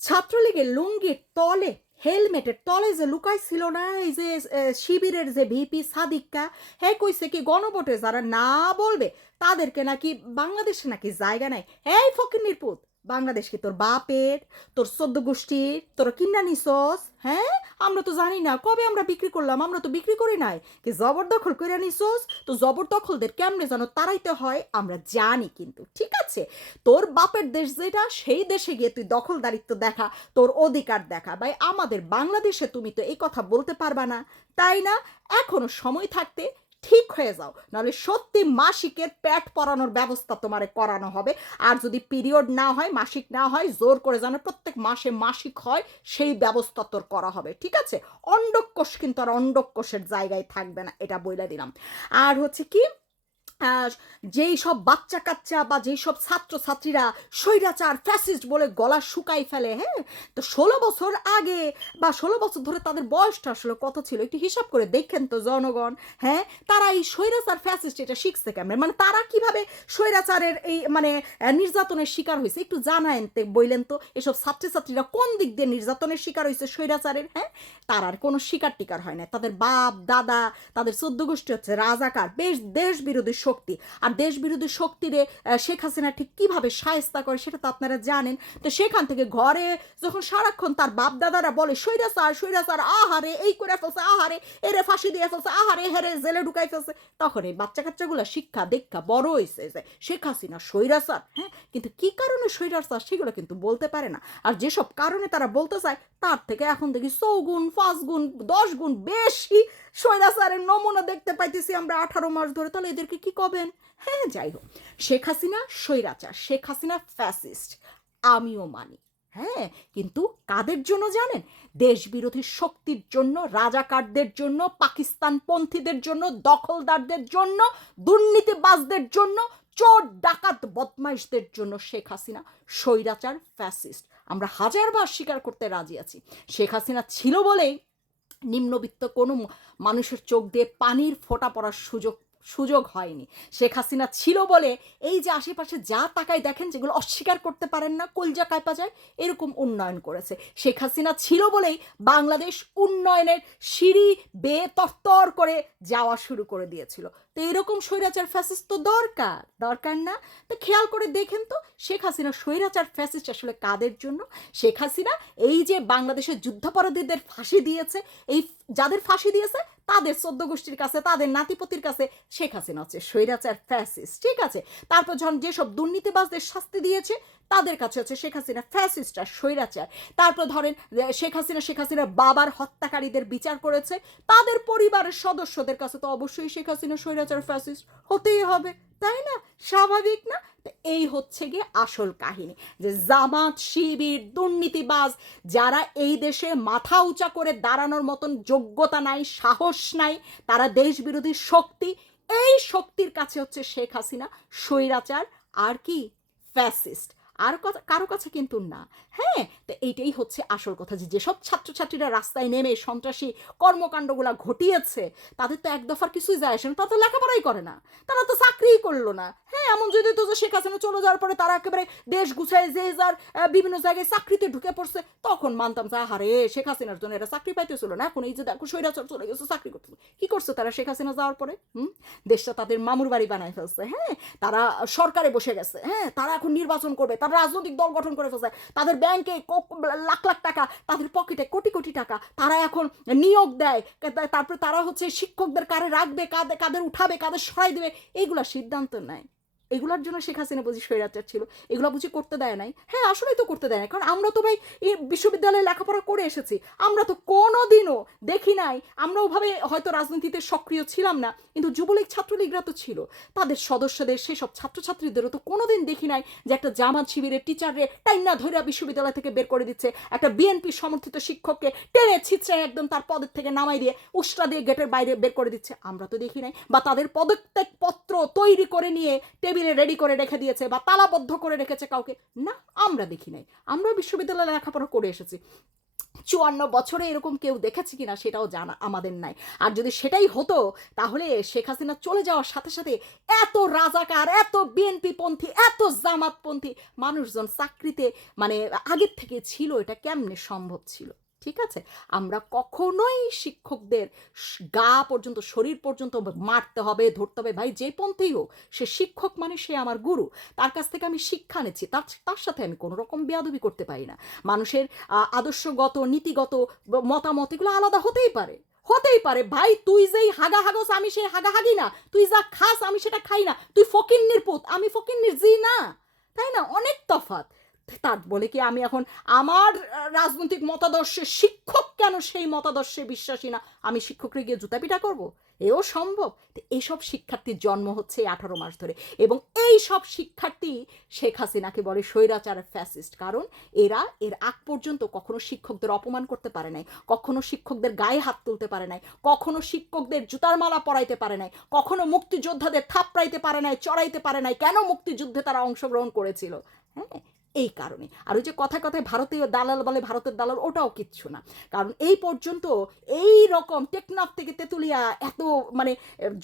ছাত্রলীগের লুঙ্গির তলে, হেলমেটের তলে যে লুকাই ছিল না, এই যে শিবিরের যে ভিপি সাদিক্কা হ্যাঁ কইছে কি গণভোটে যারা না বলবে, তাদেরকে নাকি বাংলাদেশে নাকি জায়গা নাই। এই ফকির নির্পুত বাংলাদেশ কি তোর বাপের, তোর সদ্য গোষ্ঠীর, তোর কিনা নিছস হ্যাঁ? আমরা তো জানি না, কবে আমরা বিক্রি করলাম, আমরা তো বিক্রি করি নাই। কি জবরদখল করে নিছস তো জবরদখলদের কেমনে যেন তারাইতে হয়, আমরা জানি কিন্তু, ঠিক আছে? তোর বাপের দেশ যেটা, সেই দেশে গিয়ে তুই দখলদারিত্ব দেখা, তোর অধিকার দেখা। ভাই, আমাদের বাংলাদেশে তুমি তো এই কথা বলতে পারবা না, তাই না? এখনও সময় থাকতে ঠিক হয়ে যাও। নাহলে সত্যি মাসিকের প্যাট পরানোর ব্যবস্থা তোমারে করানো হবে। আর যদি পিরিয়ড না হয়, মাসিক না হয়, জোর করে যেন প্রত্যেক মাসে মাসিক হয়, সেই ব্যবস্থা তোর করা হবে। ঠিক আছে? অন্ডকোষ কিন্তু আর অন্ডকোষের জায়গায় থাকবে না, এটা বইলে দিলাম। আর হচ্ছে কি? যেই সব বাচ্চা কাচ্চা বা যেই সব ছাত্রছাত্রীরা স্বৈরাচার ফ্যাসিস্ট বলে গলা শুকাই ফেলে হ্যাঁ? তো ষোলো বছর আগে বা ষোলো বছর ধরে তাদের বয়সটা আসলে কত ছিল? একটু হিসাব করে দেখেন তো জনগণ হ্যাঁ? তারা এই স্বৈরাচার ফ্যাসিস্ট এটা শিখছে কেমন? মানে তারা কীভাবে স্বৈরাচারের এই মানে নির্যাতনের শিকার হয়েছে? একটু জানায়েন বললেন তো, এসব ছাত্রছাত্রীরা কোন দিক দিয়ে নির্যাতনের শিকার হয়েছে স্বৈরাচারের হ্যাঁ? তার আর কোনো শিকার টিকার হয় না তাদের বাপ, দাদা, তাদের চোদ্দ গোষ্ঠী হচ্ছে রাজাকার, বেশ দেশ বিরোধী শক্তি। আর দেশ বিরোধী শক্তিরে শেখ হাসিনা ঠিক কীভাবে সায়স্তা করে সেটা তো আপনারা জানেন। তো সেখান থেকে ঘরে যখন সারাক্ষণ তার বাপ দাদারা বলে সৈরাচার সৈরাচার আহারে, এই করে ফেলছে, আহারে এরে ফাঁসি দিয়ে ফেলছে, আহারে হেরে জেলে ঢুকাই ফেলছে। তখন এই বাচ্চা কাচ্চাগুলো শিক্ষা দীক্ষা বড় হয়েছে যে, শেখ হাসিনা সৈরা স্বৈরাচার হ্যাঁ? কিন্তু কি কারণে সৈরা স্বৈরাচার সেগুলো কিন্তু বলতে পারে না। আর যেসব কারণে তারা বলতে চায়, তার থেকে এখন দেখি চৌগুণ পাঁচ গুণ দশ গুণ বেশি সৈরা স্বৈরাচারের নমুনা দেখতে পাইতেছি আমরা আঠারো মাস ধরে। তাহলে এদেরকে কি কবেন? হ্যাঁ যাই হোক। শেখ হাসিনা স্বৈরাচার, শেখ হাসিনা ফ্যাসিস্ট আমিও মানি। হ্যাঁ কিন্তু কাদের জন্য জানেন? দেশ বিরোধী শক্তির জন্য, রাজাকারদের জন্য পাকিস্তান পন্থীদের জন্য, দখলদারদের জন্য, দুর্নীতিবাজদের জন্য, চোর, ডাকাত, বদমাইশদের জন্য শেখ হাসিনা স্বৈরাচার ফ্যাসিস্ট আমরা হাজারবার স্বীকার করতে রাজি আছি। শেখ হাসিনা ছিল বলেই নিম্নবিত্ত কোনো মানুষের চোখ দিয়ে পানির ফোঁটা পড়ার সুযোগ সুযোগ হয়নি। শেখ হাসিনা ছিল বলে এই যে আশেপাশে যা তাকায় দেখেন, যেগুলো অস্বীকার করতে পারেন না, কলজা কাঁপা যায়, এরকম উন্নয়ন করেছে। শেখ হাসিনা ছিল বলেই বাংলাদেশ উন্নয়নের সিঁড়ি বেয়ে তরতর করে যাওয়া শুরু করে দিয়েছিল। তো এরকম স্বৈরাচার ফ্যাসিস্ট তো দরকার দরকার না? তো খেয়াল করে দেখেন তো, শেখ হাসিনা স্বৈরাচার ফ্যাসিস আসলে কাদের জন্য? শেখ হাসিনা এই যে বাংলাদেশের যুদ্ধাপরাধীদের ফাঁসি দিয়েছে, এই যাদের ফাঁসি দিয়েছে তাদের সদ্য গোষ্ঠীর কাছে, তাদের নাতিপতির কাছে শেখ হাসিনা হচ্ছে স্বৈরাচার ফ্যাসিস ঠিক আছে? তারপর যখন যেসব দুর্নীতিবাজদের শাস্তি দিয়েছে তাদের কাছে হচ্ছে শেখ হাসিনা ফ্যাসিস্ট আর স্বৈরাচার। তারপর ধরেন শেখ হাসিনা, শেখ হাসিনার বাবার হত্যাকারীদের বিচার করেছে। তাদের পরিবারের সদস্যদের কাছে তো অবশ্যই শেখ হাসিনা স্বৈরাচার ফ্যাসিস্ট হতেই হবে। তাই না? স্বাভাবিক না? এই হচ্ছে গিয়ে আসল কাহিনী। যে জামাত, শিবির, দুর্নীতিবাজ, যারা এই দেশে মাথা উঁচা করে দাঁড়ানোর মতন যোগ্যতা নাই, সাহস নাই, তারা দেশ বিরোধী শক্তি, এই শক্তির কাছে হচ্ছে শেখ হাসিনা স্বৈরাচার আর কি? ফ্যাসিস্ট আর কারও কাছে কিন্তু না। হ্যাঁ তো এইটাই হচ্ছে আসল কথা যে, যেসব ছাত্রছাত্রীরা রাস্তায় নেমে সন্ত্রাসী কর্মকাণ্ডগুলো ঘটিয়েছে, তাদের তো এক দফার কিছুই যায় আসে না, তারা তো লেখাপড়াই করে না, তারা তো চাকরিই করল না। হ্যাঁ এমন যদি তো শেখ হাসিনা চলে যাওয়ার পরে তারা একেবারে দেশ গুছায় যে যার বিভিন্ন জায়গায় চাকরিতে ঢুকে পড়ছে, তখন মানতাম যে, আহারে, শেখ হাসিনার জন্য এরা চাকরি পাইতেছিল না, এখন এই যে দেখো স্বৈরাচার চলে গেছে, চাকরি করতে কি করছে তারা শেখ হাসিনা যাওয়ার পরে? দেশটা তাদের মামুর বাড়ি বানায় ফেলছে হ্যাঁ? তারা সরকারে বসে গেছে হ্যাঁ? তারা এখন নির্বাচন করবে, তারা রাজনৈতিক দল গঠন করে ফেলছে। তাদের ব্যাংকে লাখ লাখ টাকা, তাদের পকেটে কোটি কোটি টাকা, তারা এখন নিয়োগ দেয়। তারপরে তারা হচ্ছে শিক্ষকদের কারে রাখবে কাদের কাদের উঠাবে, কাদের সরাই দেবে এইগুলা সিদ্ধান্ত নেয়। এগুলোর জন্য শেখ হাসিনা বুঝি স্বৈরাচার ছিল। এগুলো বুঝি করতে দেয় নাই। হ্যাঁ আসলেই তো করতে দেয় না কারণ আমরা তো ভাই এই বিশ্ববিদ্যালয়ে লেখাপড়া করে এসেছি। আমরা তো কোনো দিনও দেখি নাই, আমরা ওভাবে হয়তো রাজনীতিতে সক্রিয় ছিলাম না, কিন্তু যুবলীগ, ছাত্রলীগরা তো ছিল। তাদের সদস্যদের, সেসব ছাত্রছাত্রীদেরও তো কোনোদিন দেখি নাই যে একটা জামাত শিবিরের টিচারে টাইনা ধৈরা বিশ্ববিদ্যালয় থেকে বের করে দিচ্ছে। একটা বিএনপি সমর্থিত শিক্ষককে টেনে ছিঁচড়ে একদম তার পদের থেকে নামাই দিয়ে উস্টা দিয়ে গেটের বাইরে বের করে দিচ্ছে। আমরা তো দেখি নাই। বা তাদের পদত্যাগ পত্র তৈরি করে নিয়ে টেবিলে রেডি করে রেখে দিয়েছে বা তালাবদ্ধ করে রেখেছে কাউকে, না, আমরা দেখি নাই। আমরা বিশ্ববিদ্যালয়ে লেখাপড়া করে এসেছি। চুয়ান্ন বছরে এরকম কেউ দেখেছে কিনা সেটাও জানা আমাদের নাই। আর যদি সেটাই হতো, তাহলে শেখ হাসিনা চলে যাওয়ার সাথে সাথে এত রাজাকার, এত বিএনপি পন্থী এত জামাতপন্থী মানুষজন চাকরিতে মানে আগের থেকে ছিল, এটা কেমনে সম্ভব ছিল? ঠিক আছে? আমরা কখনোই শিক্ষকদের গা পর্যন্ত, শরীর পর্যন্ত মারতে হবে, ধরতে হবে। ভাই, যে পন্থেই হোক, সে শিক্ষক মানে সে আমার গুরু। তার কাছ থেকে আমি শিক্ষা নিচ্ছি। তার তার সাথে আমি কোনো রকম বেয়াদবি করতে পারি না। মানুষের আদর্শগত, নীতিগত মতামত এগুলো আলাদা হতেই পারে। হতেই পারে। ভাই, তুই যেই হাগা হাগস আমি সেই হাগা হাগি না। তুই যা খাস, আমি সেটা খাই না। তুই ফকিন্নির পুত, আমি ফকিন্নির জি না। তাই না? অনেক তফাৎ তার বলে কি আমি এখন আমার রাজনৈতিক মতাদর্শে শিক্ষক কেন সেই মতাদর্শে বিশ্বাসী না? আমি শিক্ষকরে গিয়ে জুতা পিটা করব? এও সম্ভব? এইসব শিক্ষার্থীর জন্ম হচ্ছে আঠারো মাস ধরে এবং এই সব শিক্ষার্থী শেখ হাসিনাকে বলে স্বৈরাচার ফ্যাসিস্ট। কারণ এরা এর আগ পর্যন্ত কখনো শিক্ষকদের অপমান করতে পারে নাই, কখনো শিক্ষকদের গায়ে হাত তুলতে পারে নাই, কখনো শিক্ষকদের জুতার মালা পরাইতে পারে নাই, কখনো মুক্তিযোদ্ধাদের থাপড়াইতে পারে নাই, চড়াইতে পারে নাই। কেন মুক্তিযুদ্ধে তারা অংশগ্রহণ করেছিল? হ্যাঁ এই কারণে। আর ওই যে কথা কথায় ভারতীয় দালাল বলে ভারতের দালাল, ওটাও কিচ্ছু না। কারণ এই পর্যন্ত এই রকম টেকনাফ থেকে তেঁতুলিয়া এত মানে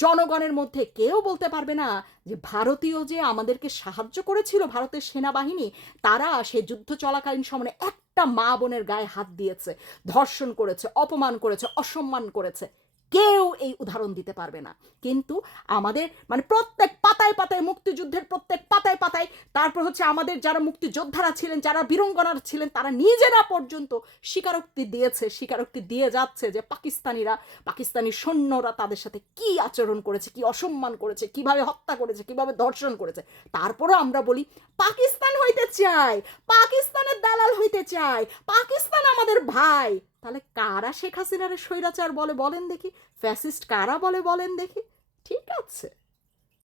জনগণের মধ্যে কেউ বলতে পারবে না যে ভারতীয় যে আমাদেরকে সাহায্য করেছিল ভারতের সেনাবাহিনী, তারা সে যুদ্ধ চলাকালীন সময়ে একটা মা বোনের গায়ে হাত দিয়েছে, ধর্ষণ করেছে, অপমান করেছে, অসম্মান করেছে। কেউ এই উদাহরণ দিতে পারবে না। কিন্তু আমাদের মানে প্রত্যেক পাতায় পাতায় মুক্তিযুদ্ধের প্রত্যেক পাতায় পাতায় তারপর হচ্ছে আমাদের যারা মুক্তিযোদ্ধারা ছিলেন, যারা বীরঙ্গনার ছিলেন, তারা নিজেরা পর্যন্ত স্বীকারোক্তি দিয়েছে, স্বীকারোক্তি দিয়ে যাচ্ছে যে পাকিস্তানিরা, পাকিস্তানি সৈন্যরা তাদের সাথে কি আচরণ করেছে, কি অসম্মান করেছে, কীভাবে হত্যা করেছে, কীভাবে ধর্ষণ করেছে। তারপরও আমরা বলি, পাকিস্তান হইতে চাই পাকিস্তানের দালাল হইতে চাই পাকিস্তান আমাদের ভাই। তাহলে কারা শেখ হাসিনারে স্বৈরাচার বলে বলেন দেখি? ফ্যাসিস্ট কারা বলে বলেন দেখি? ঠিক আছে।